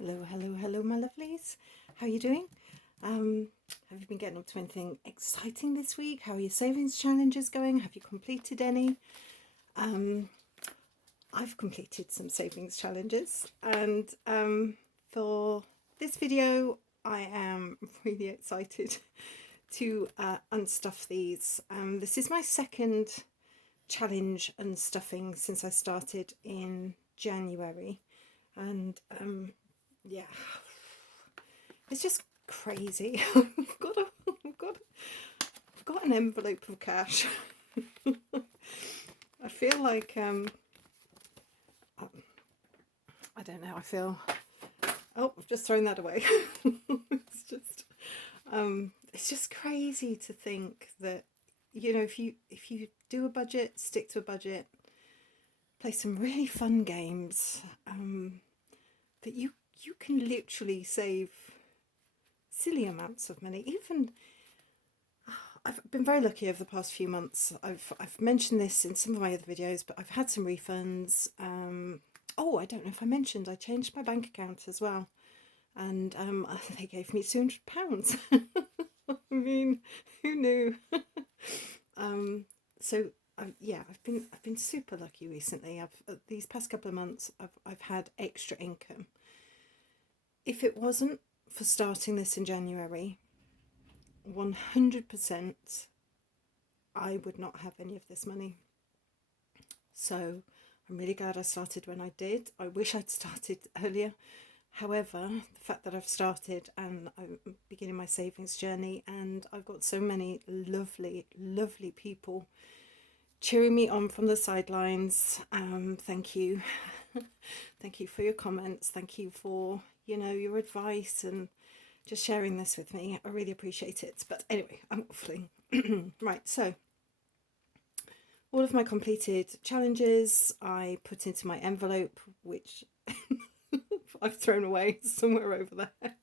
Hello, hello, hello, my lovelies. How are you doing? Have you been getting up to anything exciting this week? How are your savings challenges going? Have you completed any? I've completed some savings challenges, and for this video, I am really excited to unstuff these. This is my second challenge unstuffing since I started in January, and yeah, it's just crazy. I've got an envelope of cash. I feel like I don't know. I feel I've just thrown that away. It's just crazy to think that, you know, if you do a budget, stick to a budget, play some really fun games, that you can literally save silly amounts of money. Even I've been very lucky over the past few months. I've mentioned this in some of my other videos, but I've had some refunds. Oh, I don't know if I mentioned I changed my bank account as well, and they gave me £200. I mean, who knew? So yeah, I've been super lucky recently. These past couple of months I've had extra income. If it wasn't for starting this in January, 100% I would not have any of this money. So I'm really glad I started when I did. I wish I'd started earlier. However, the fact that I've started and I'm beginning my savings journey, and I've got so many lovely, lovely people cheering me on from the sidelines. Thank you. Thank you for your comments. Thank you for, your advice and just sharing this with me. I really appreciate it. But anyway, I'm waffling. Right, so all of my completed challenges I put into my envelope, which I've thrown away somewhere over there.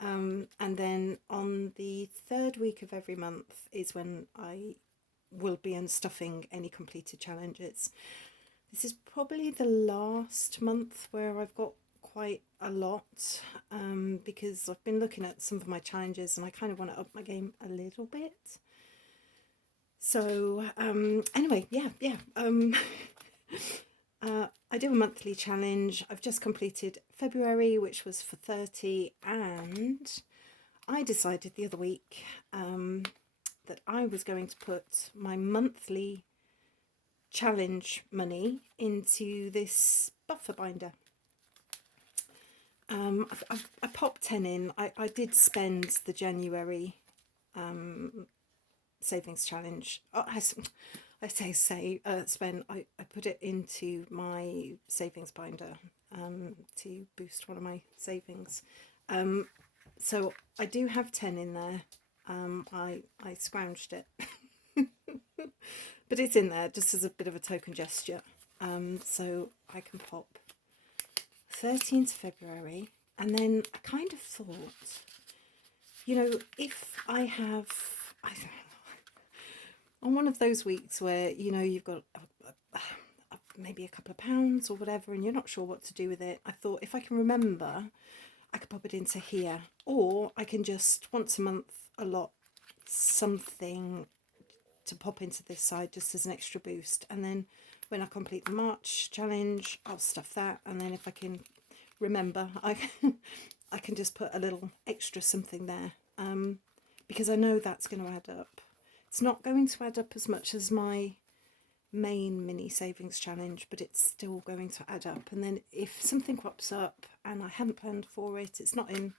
And then on the third week of every month is when I will be unstuffing any completed challenges. This is probably the last month where I've got quite a lot, because I've been looking at some of my challenges and I kind of want to up my game a little bit. So anyway, yeah. I do a monthly challenge. I've just completed February, which was for 30, and I decided the other week that I was going to put my monthly challenge money into this buffer binder. I popped 10 in. I did spend the January savings challenge. Spend. I put it into my savings binder to boost one of my savings. So I do have 10 in there. I scrounged it. But it's in there just as a bit of a token gesture. So I can pop 13th February, and then I kind of thought, if I have, I don't know, on one of those weeks where, you've got maybe a couple of pounds or whatever and you're not sure what to do with it, I thought if I can remember, I could pop it into here, or I can just once a month allot something to pop into this side just as an extra boost, and then when I complete the March challenge I'll stuff that, and then if I can remember I can just put a little extra something there, because I know that's going to add up. It's not going to add up as much as my main mini savings challenge, but it's still going to add up. And then if something crops up and I hadn't planned for it, it's not in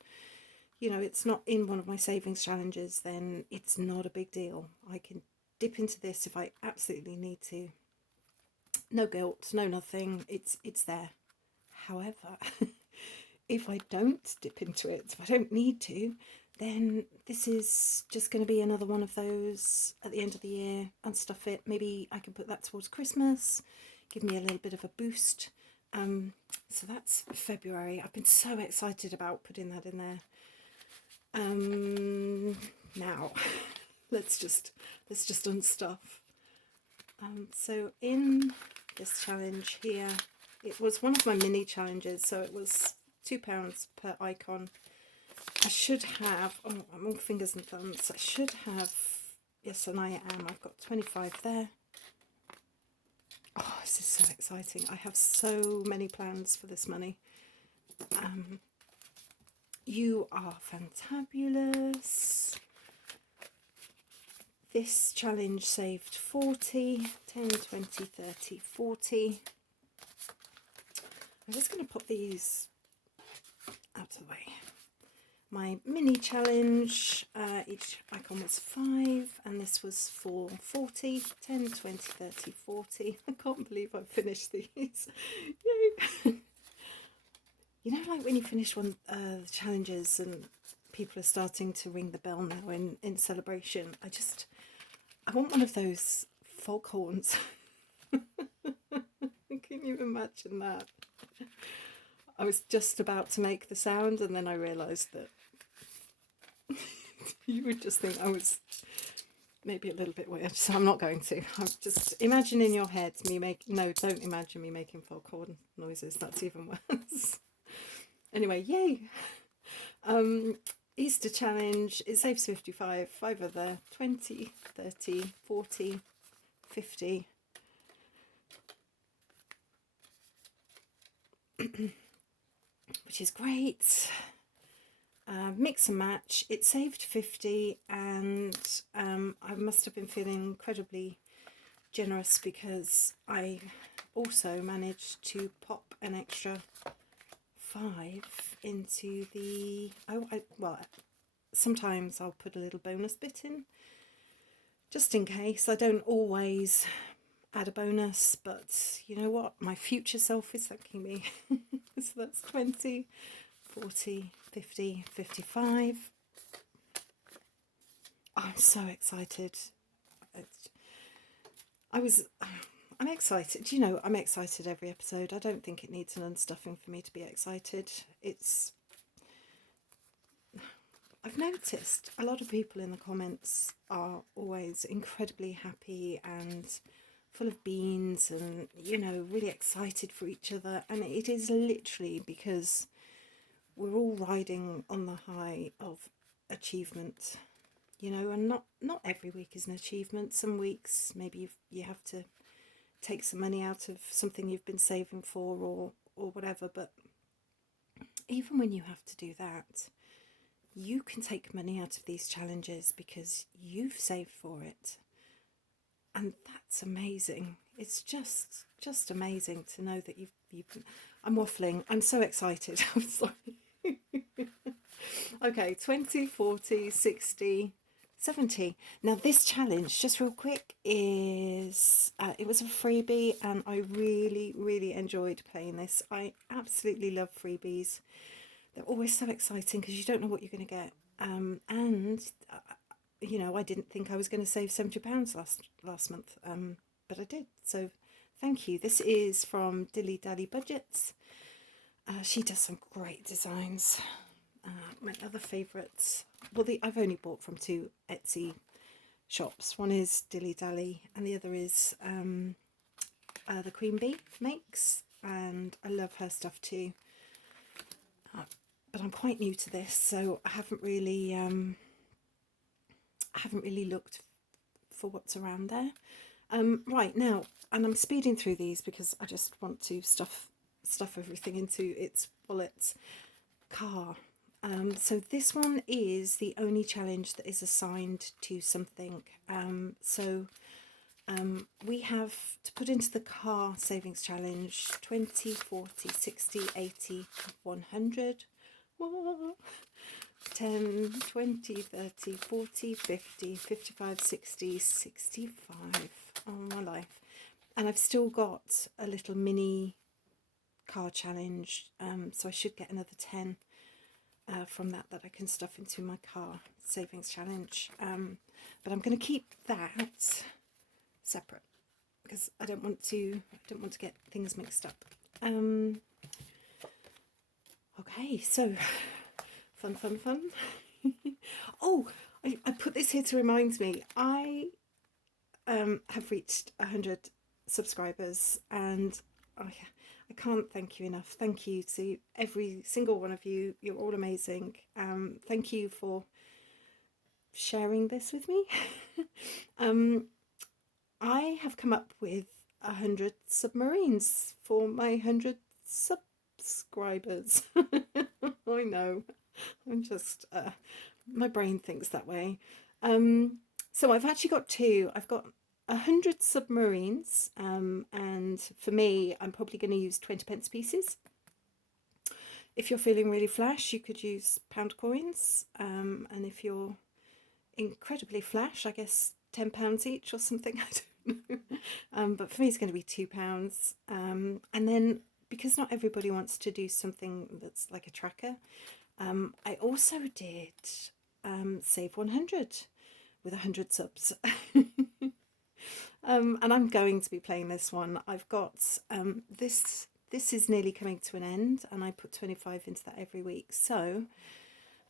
it's not in one of my savings challenges, then it's not a big deal. I can dip into this if I absolutely need to. No guilt, no nothing. It's there. However, if I don't dip into it, if I don't need to, then this is just going to be another one of those at the end of the year. Unstuff it. Maybe I can put that towards Christmas. Give me a little bit of a boost. So that's February. I've been so excited about putting that in there. Now let's just unstuff. So in this challenge here, it was one of my mini challenges, so it was £2 per icon. I should have, oh, I'm all fingers and thumbs, I should have, yes, and I am, I've got 25 there. Oh, this is so exciting. I have so many plans for this money. You are fantabulous. This challenge saved 40, 10, 20, 30, 40. I'm just going to pop these out of the way. My mini challenge, each icon was 5, and this was for 40, 10, 20, 30, 40. I can't believe I finished these. Yay! You know, like when you finish one the challenges and people are starting to ring the bell now in celebration. I want one of those foghorns. Can you imagine that? I was just about to make the sound, and then I realised that you would just think I was maybe a little bit weird, so I'm not going to. I'm just imagine in your head me don't imagine me making foghorn noises. That's even worse. Anyway, yay! Easter challenge, it saves 55, 5 of there, 20, 30, 40, 50. Which is great. Mix and match, it saved 50, and I must have been feeling incredibly generous because I also managed to pop an extra 5 into the, well, sometimes I'll put a little bonus bit in just in case. I don't always add a bonus, but you know what, my future self is thanking me. So that's 20, 40, 50, 55. Oh, I'm so excited. I'm excited. You know, I'm excited every episode. I don't think it needs an unstuffing for me to be excited. I've noticed a lot of people in the comments are always incredibly happy and full of beans and, you know, really excited for each other. And it is literally because we're all riding on the high of achievement, you know, and not every week is an achievement. Some weeks maybe you have to take some money out of something you've been saving for or whatever, but even when you have to do that, you can take money out of these challenges because you've saved for it, and that's amazing. It's just amazing to know that you've I'm waffling, I'm so excited. I'm sorry. Okay, 20, 40, 60, 70. Now this challenge, just real quick, is it was a freebie, and I really enjoyed playing this. I absolutely love freebies. They're always so exciting because you don't know what you're going to get. You know, I didn't think I was going to save £70 last month, but I did. So thank you. This is from Dilly Dally Budgets. She does some great designs. My other favourites, well, I've only bought from 2 Etsy shops. One is Dilly Dally and the other is the Queen Bee makes, and I love her stuff too. But I'm quite new to this, so I haven't really looked for what's around there. Right now, and I'm speeding through these because I just want to stuff everything into its wallet. Car. So this one is the only challenge that is assigned to something. We have to put into the car savings challenge 20, 40, 60, 80, 100. 10, 20, 30, 40, 50, 55, 60, 65. Oh, my life. And I've still got a little mini car challenge, so I should get another 10 from that I can stuff into my car savings challenge. But I'm going to keep that separate because I don't want to get things mixed up. Okay, so fun. Oh, I put this here to remind me. I have reached 100 subscribers, and I can't thank you enough. Thank you to every single one of you. You're all amazing. Thank you for sharing this with me. um, I have come up with 100 submarines for my 100 subscribers. I know, I'm just, my brain thinks that way. So I've actually got two. I've got 100 submarines, and for me, I'm probably going to use 20p pieces. If you're feeling really flash, you could use pound coins, and if you're incredibly flash, I guess £10 each or something. I don't know. But for me, it's going to be £2. And then because not everybody wants to do something that's like a tracker, I also did save 100 with 100 subs. And I'm going to be playing this one. I've got this is nearly coming to an end, and I put 25 into that every week. So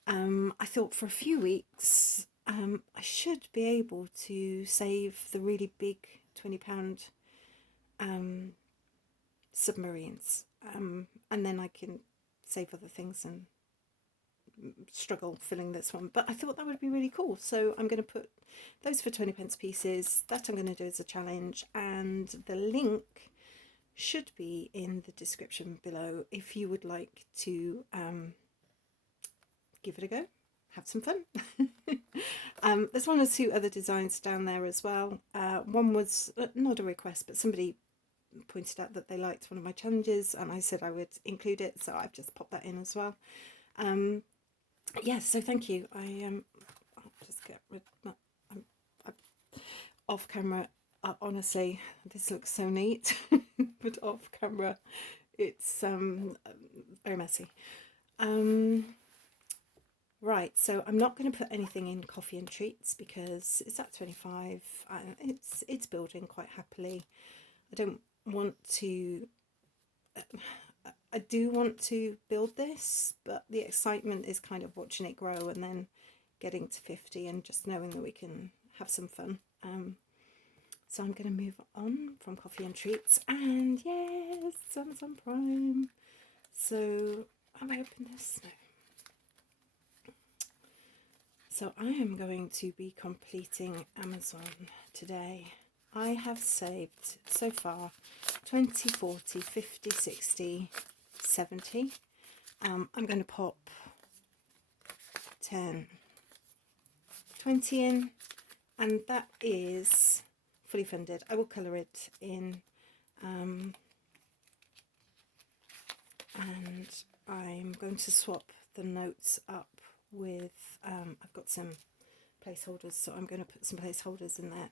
I thought for a few weeks I should be able to save the really big £20 submarines, and then I can save other things and struggle filling this one. But I thought that would be really cool, so I'm going to put those for 20p pieces. That I'm going to do as a challenge, and the link should be in the description below if you would like to give it a go, have some fun. There's one or two other designs down there as well. One was not a request, but somebody pointed out that they liked one of my challenges, and I said I would include it, so I've just popped that in as well. Yes, so thank you. I'll just get rid of I'm off camera. Honestly, this looks so neat, but off camera, it's very messy. Right, so I'm not going to put anything in coffee and treats because it's at 25. It's building quite happily. I don't want to. I do want to build this, but the excitement is kind of watching it grow and then getting to 50 and just knowing that we can have some fun. So I'm going to move on from coffee and treats, and yes, Amazon Prime. So I'll open this now. So I am going to be completing Amazon today. I have saved so far 20, 40, 50, 60, 70. I'm going to pop 10, 20 in, and that is fully funded. I will colour it in, and I'm going to swap the notes up with, I've got some placeholders, so I'm going to put some placeholders in there.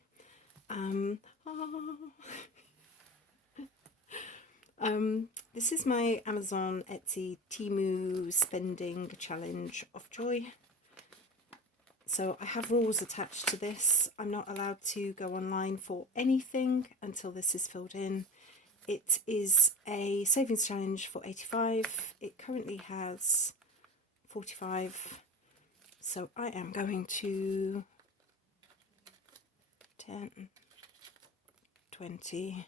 This is my Amazon, Etsy, Temu spending challenge of joy. So I have rules attached to this. I'm not allowed to go online for anything until this is filled in. It is a savings challenge for 85. It currently has 45. So I am going to 10, 20,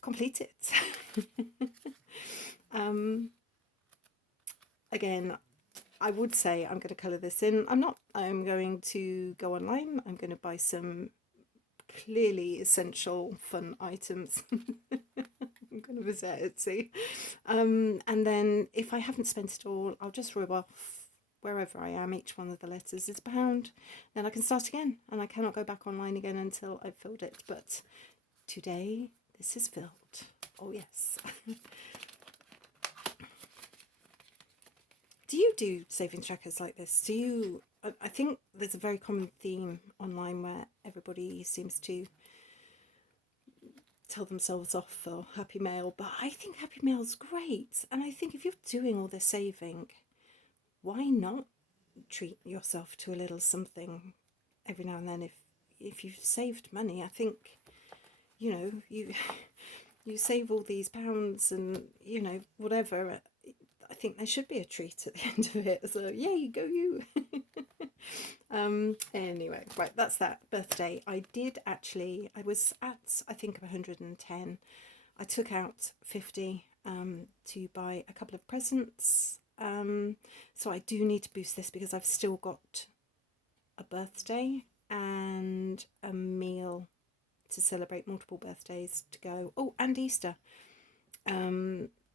complete it. Again, I would say I'm going to colour this in. I'm not. I'm going to go online. I'm going to buy some clearly essential fun items. I'm going to visit Etsy. And then if I haven't spent it all, I'll just rub off wherever I am. Each one of the letters is £1. Then I can start again, and I cannot go back online again until I've filled it. But today, this is filled. Oh yes. Do you do savings trackers like this? Do you? I think there's a very common theme online where everybody seems to tell themselves off for Happy Mail, but I think Happy Mail's great, and I think if you're doing all this saving, why not treat yourself to a little something every now and then? If you've saved money, I think, you know, you save all these pounds and, you know, whatever. I think there should be a treat at the end of it. So yay, go you. Anyway, right, that's that birthday. I was at, I think, 110. I took out 50 to buy a couple of presents. So I do need to boost this because I've still got a birthday and a meal to celebrate multiple birthdays to go. Oh, and Easter.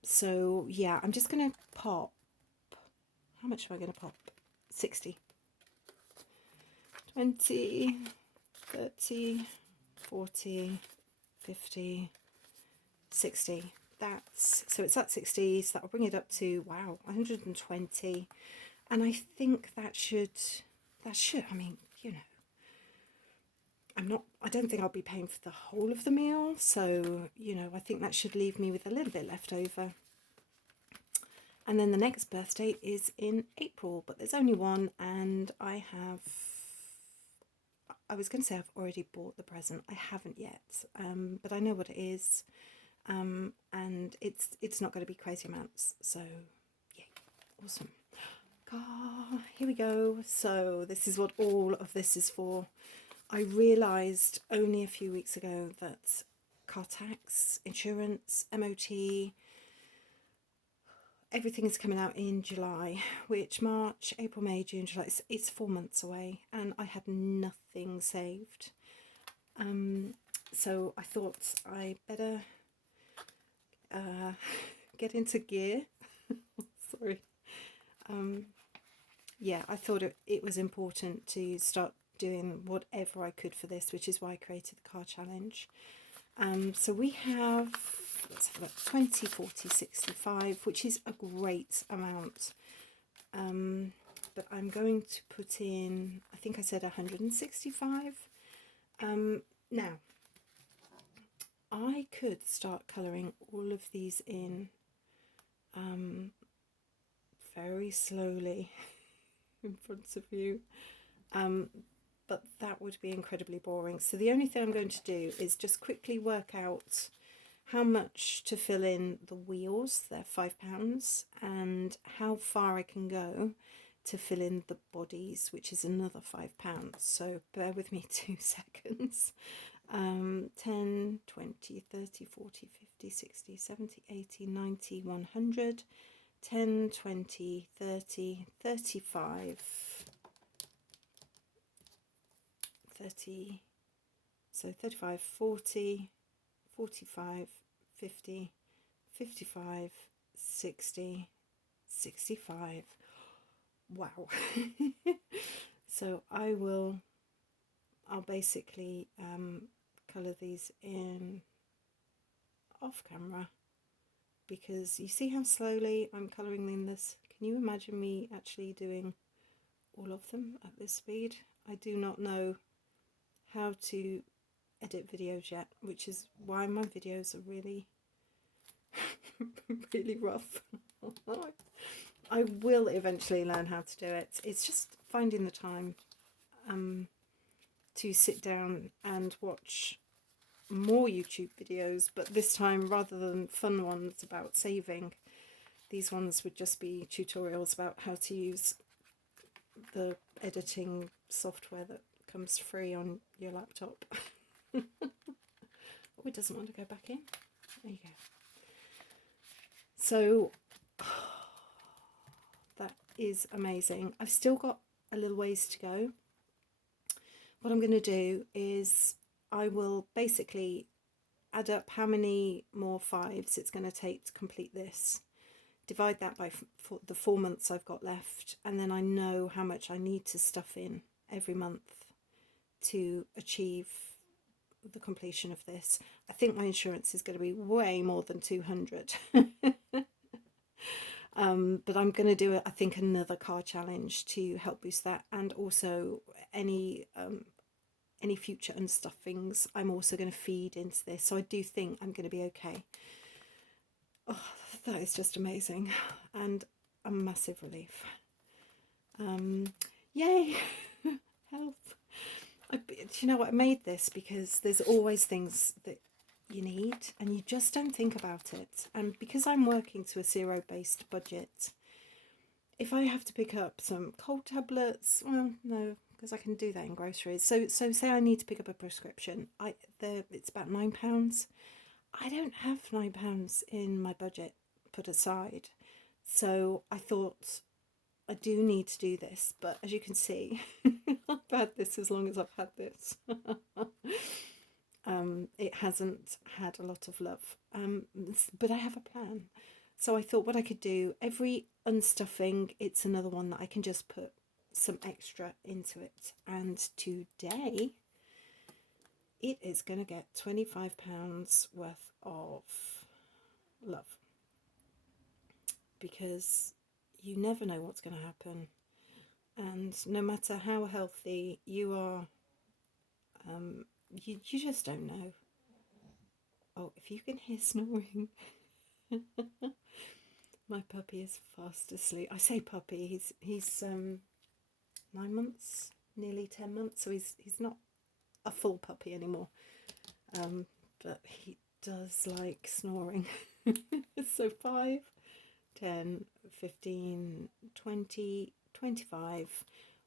So yeah, I'm just going to pop. How much am I going to pop? 60. 20, 30, 40, 50, 60. That's, so it's at 60, so that'll bring it up to, wow, 120. And I think that should, I mean, you know, I don't think I'll be paying for the whole of the meal. So, you know, I think that should leave me with a little bit left over. And then the next birthday is in April, but there's only one, and I was going to say I've already bought the present. I haven't yet, but I know what it is, and it's not going to be crazy amounts. So, yeah, awesome. Here we go. So this is what all of this is for. I realised only a few weeks ago that car tax, insurance, MOT, everything is coming out in July, which March, April, May, June, July, it's 4 months away, and I had nothing saved. So I thought I better get into gear. Sorry. Yeah, I thought it was important to start doing whatever I could for this, which is why I created the car challenge. So we have, let's have a look, 20, 40, 65, which is a great amount. But I'm going to put in, I think I said 165. Now, I could start colouring all of these in very slowly in front of you. But that would be incredibly boring. So the only thing I'm going to do is just quickly work out how much to fill in the wheels, they're £5, and how far I can go to fill in the bodies, which is another £5. So bear with me 2 seconds. 10, 20, 30, 40, 50, 60, 70, 80, 90, 100, 10, 20, 30, 35, 30, so 35, 40, 45, 50, 55, 60, 65. Wow. So I'll basically colour these in off camera, because you see how slowly I'm colouring in this. Can you imagine me actually doing all of them at this speed? I do not know how to edit videos yet, which is why my videos are really really rough. I will eventually learn how to do it. It's just finding the time to sit down and watch more YouTube videos, but this time, rather than fun ones about saving, these ones would just be tutorials about how to use the editing software that comes free on your laptop. Oh, it doesn't want to go back in. There you go. So that is amazing. I've still got a little ways to go. What I'm going to do is I will basically add up how many more 5s it's going to take to complete this, divide that by the 4 months I've got left, and then I know how much I need to stuff in every month to achieve the completion of this. I think my insurance is going to be way more than 200. But I'm going to do it, I think, another car challenge to help boost that, and also any future unstuffings I'm also going to feed into this. So I do think I'm going to be okay. Oh, that is just amazing, and a massive relief. Yay. Help. Do you know what, I made this because there's always things that you need and you just don't think about it. And because I'm working to a zero-based budget, if I have to pick up some cold tablets, well, no, because I can do that in groceries. So say I need to pick up a prescription. It's about £9. I don't have £9 in my budget put aside. So I thought I do need to do this, but as you can see, I've had this as long as I've had this. It hasn't had a lot of love, but I have a plan. So I thought what I could do, every unstuffing, it's another one that I can just put some extra into it. And today, it is going to get £25 worth of love. Because you never know what's going to happen. And no matter how healthy you are, you just don't know. Oh, if you can hear snoring. My puppy is fast asleep. I say puppy, he's 9 months, nearly 10 months, so he's not a full puppy anymore. But he does like snoring. So 5, 10, 15, 20, 25,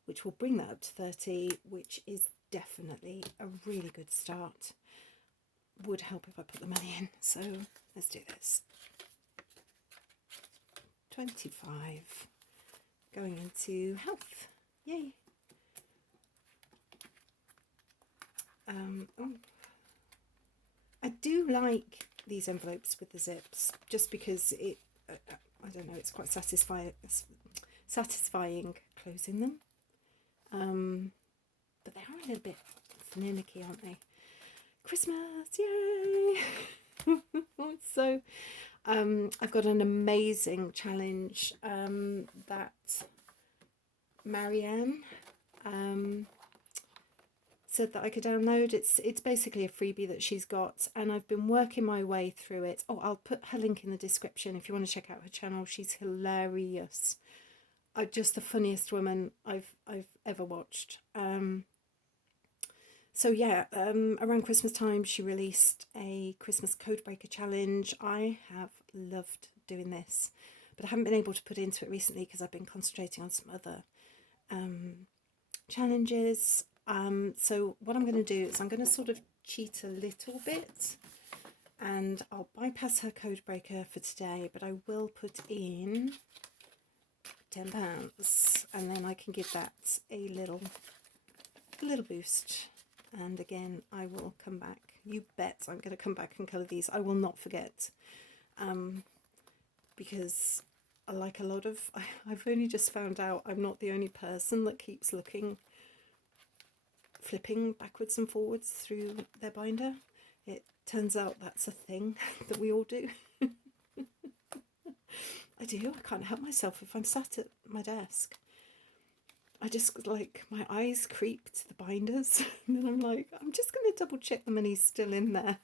which will bring that up to 30, which is definitely a really good start. Would help if I put the money in. So let's do this. 25 going into health. Yay. Oh. I do like these envelopes with the zips just because it I don't know, it's quite satisfying closing them, but they are a little bit finicky, aren't they? Christmas, yay! So I've got an amazing challenge that Marianne said that I could download. It's basically a freebie that she's got, and I've been working my way through it. Oh, I'll put her link in the description if you want to check out her channel. She's hilarious. Just the funniest woman I've ever watched. So yeah, around Christmas time she released a Christmas Codebreaker challenge. I have loved doing this, but I haven't been able to put into it recently because I've been concentrating on some other challenges. So what I'm going to do is I'm going to sort of cheat a little bit, and I'll bypass her Codebreaker for today, but I will put in £10, and then I can give that a little boost. And again, I will come back. You bet I'm going to come back and colour these. I will not forget, because like a lot of, I've only just found out I'm not the only person that keeps flipping backwards and forwards through their binder. It turns out that's a thing that we all do. I do. I can't help myself if I'm sat at my desk. I just, like, my eyes creep to the binders, and then I'm like, I'm just going to double check the money's still in there.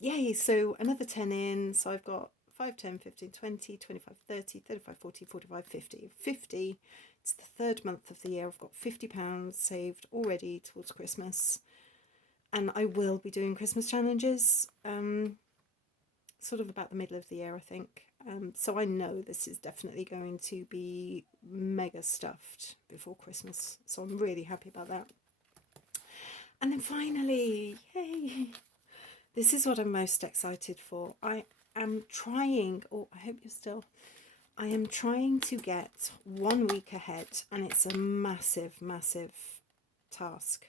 Yay, so another 10 in, so I've got 5, 10, 15, 20, 25, 30, 35, 40, 45, 50. 50, it's the third month of the year. I've got £50 saved already towards Christmas, and I will be doing Christmas challenges, sort of about the middle of the year, I think. So I know this is definitely going to be mega stuffed before Christmas. So I'm really happy about that. And then finally, yay! This is what I'm most excited for. I am trying, oh, I hope you're still, I am trying to get 1 week ahead, and it's a massive, massive task.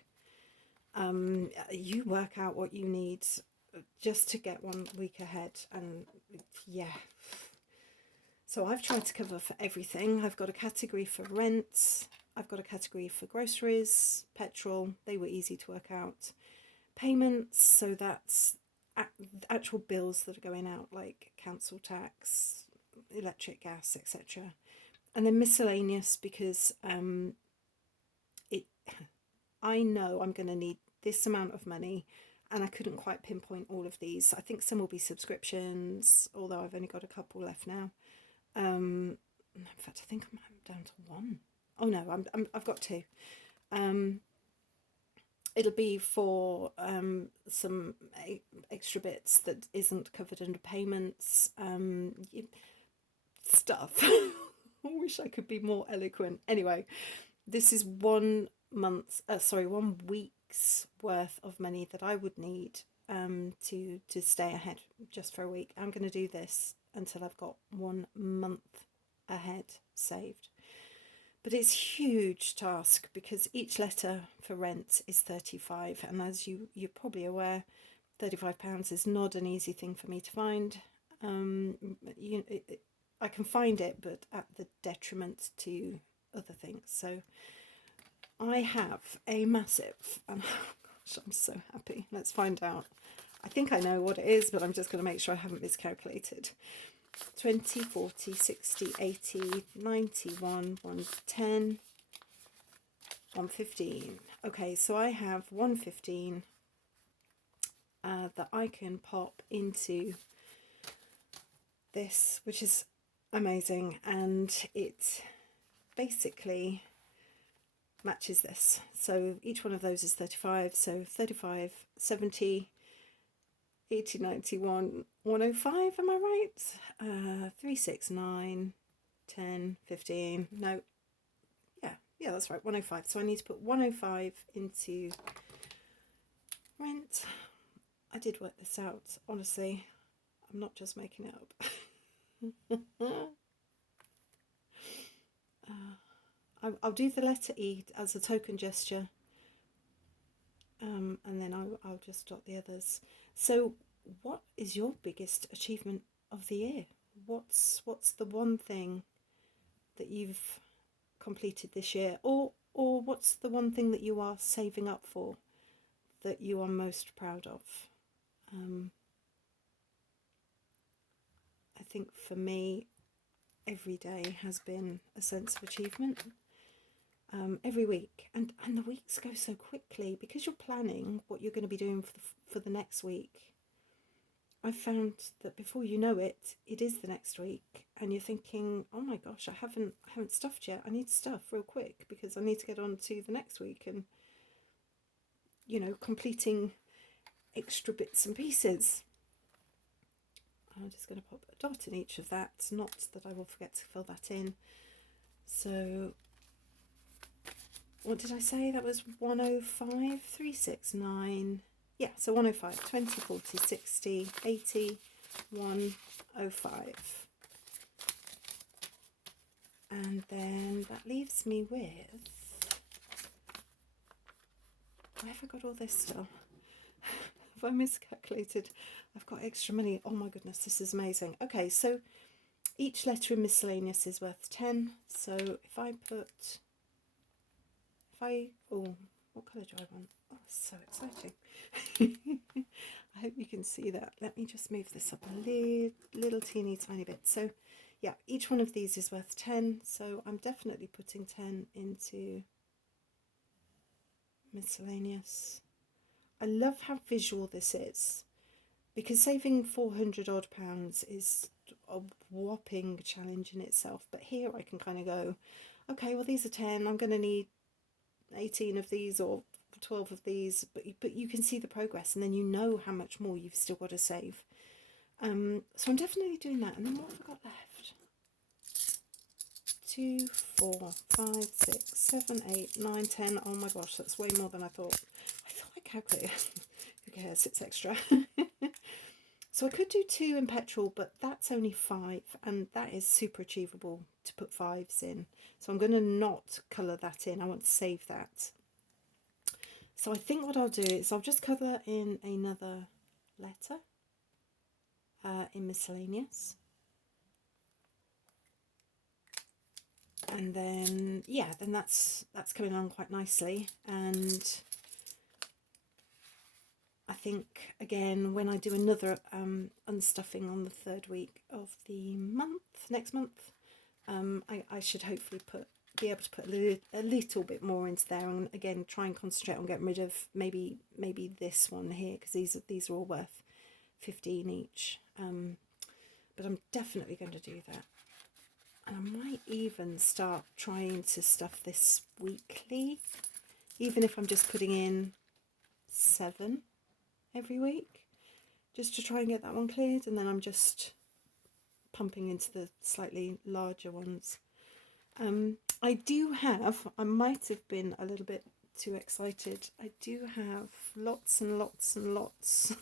You work out what you need just to get 1 week ahead, and yeah. So I've tried to cover for everything. I've got a category for rent, I've got a category for groceries, petrol, they were easy to work out, payments, so that's actual bills that are going out, like council tax, electric, gas, etc. And then miscellaneous, because I know I'm going to need this amount of money, and I couldn't quite pinpoint all of these. I think some will be subscriptions, although I've only got a couple left now. In fact, I think I'm down to 1. Oh no, I've got 2. It'll be for some extra bits that isn't covered under payments, stuff. I wish I could be more eloquent. Anyway, this is 1 week's week's worth of money that I would need to stay ahead just for a week. I'm going to do this until I've got 1 month ahead saved. But it's a huge task because each letter for rent is 35, and as you're probably aware, £35 is not an easy thing for me to find. I can find it, but at the detriment to other things. So I have a massive, and oh gosh, I'm so happy. Let's find out. I think I know what it is, but I'm just going to make sure I haven't miscalculated. 20, 40, 60, 80, 91, 110, 115. Okay, so I have 115 that I can pop into this, which is amazing, and it basically matches this. So each one of those is 35, so 35, 70, 80, 91, 105, am I right? 3, 6, 9, 10, 15, no, yeah, that's right, 105. So I need to put 105 into rent. I did work this out, honestly. I'm not just making it up. I'll do the letter E as a token gesture, and then I'll just dot the others. So what is your biggest achievement of the year? What's the one thing that you've completed this year, or what's the one thing that you are saving up for that you are most proud of? I think for me, every day has been a sense of achievement. Every week, and the weeks go so quickly because you're planning what you're going to be doing for the next week. I've found that before you know it, it is the next week, and you're thinking, oh my gosh, I haven't stuffed yet. I need to stuff real quick because I need to get on to the next week, and completing extra bits and pieces. I'm just going to pop a dot in each of that, not that I will forget to fill that in. So what did I say? That was 105, 3, 6, 9. Yeah, so 105, 20, 40, 60, 80, 105. And then that leaves me with, where have I got all this still? Have I miscalculated? I've got extra money. Oh my goodness, this is amazing. Okay, so each letter in miscellaneous is worth 10. So if I put, oh, what colour do I want? Oh, so exciting. I hope you can see that. Let me just move this up a little teeny tiny bit. So yeah, each one of these is worth 10. So I'm definitely putting 10 into miscellaneous. I love how visual this is, because saving 400 odd pounds is a whopping challenge in itself. But here I can kind of go, okay, well, these are 10. I'm going to need 18 of these or 12 of these, but you can see the progress, and then you know how much more you've still got to save. So I'm definitely doing that. And then what have I got left? 2, 4, 5, 6, 7, 8, 9, 10. Oh my gosh, that's way more than I thought. I thought I calculated. Who cares? It's extra. So I could do 2 in petrol, but that's only 5, and that is super achievable to put 5s in. So I'm going to not colour that in. I want to save that. So I think what I'll do is I'll just colour in another letter in miscellaneous. And then, yeah, then that's coming on quite nicely. And I think, again, when I do another unstuffing on the 3rd week of the month, next month, I should hopefully be able to put a little bit more into there, and again try and concentrate on getting rid of maybe this one here, because these are all worth 15 each. But I'm definitely going to do that, and I might even start trying to stuff this weekly, even if I'm just putting in 7 every week, just to try and get that one cleared, and then I'm just pumping into the slightly larger ones. I might have been a little bit too excited. I do have lots and lots and lots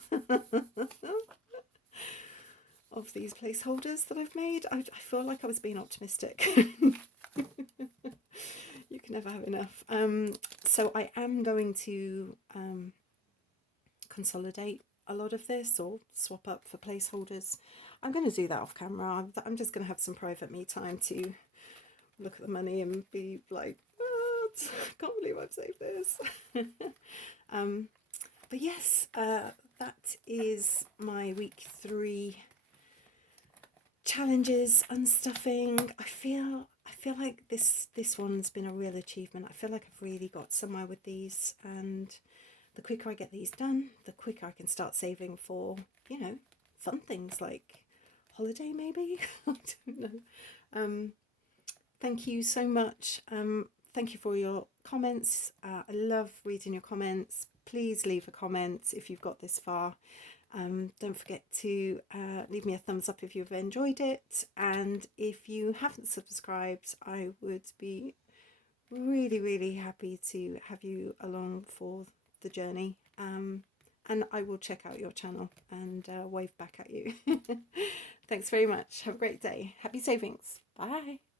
of these placeholders that I've made. I feel like I was being optimistic. You can never have enough. So I am going to consolidate a lot of this or swap up for placeholders. I'm going to do that off camera. I'm just going to have some private me time to look at the money and be like, what? I can't believe I've saved this. But yes, that is my week 3 challenges, unstuffing. I feel like this one's been a real achievement. I feel like I've really got somewhere with these, and the quicker I get these done, the quicker I can start saving for, you know, fun things like holiday maybe. I don't know. Thank you so much. Thank you for your comments. I love reading your comments. Please leave a comment if you've got this far. Don't forget to leave me a thumbs up if you've enjoyed it, and if you haven't subscribed, I would be really happy to have you along for the journey, and I will check out your channel and wave back at you. Thanks very much. Have a great day. Happy savings. Bye.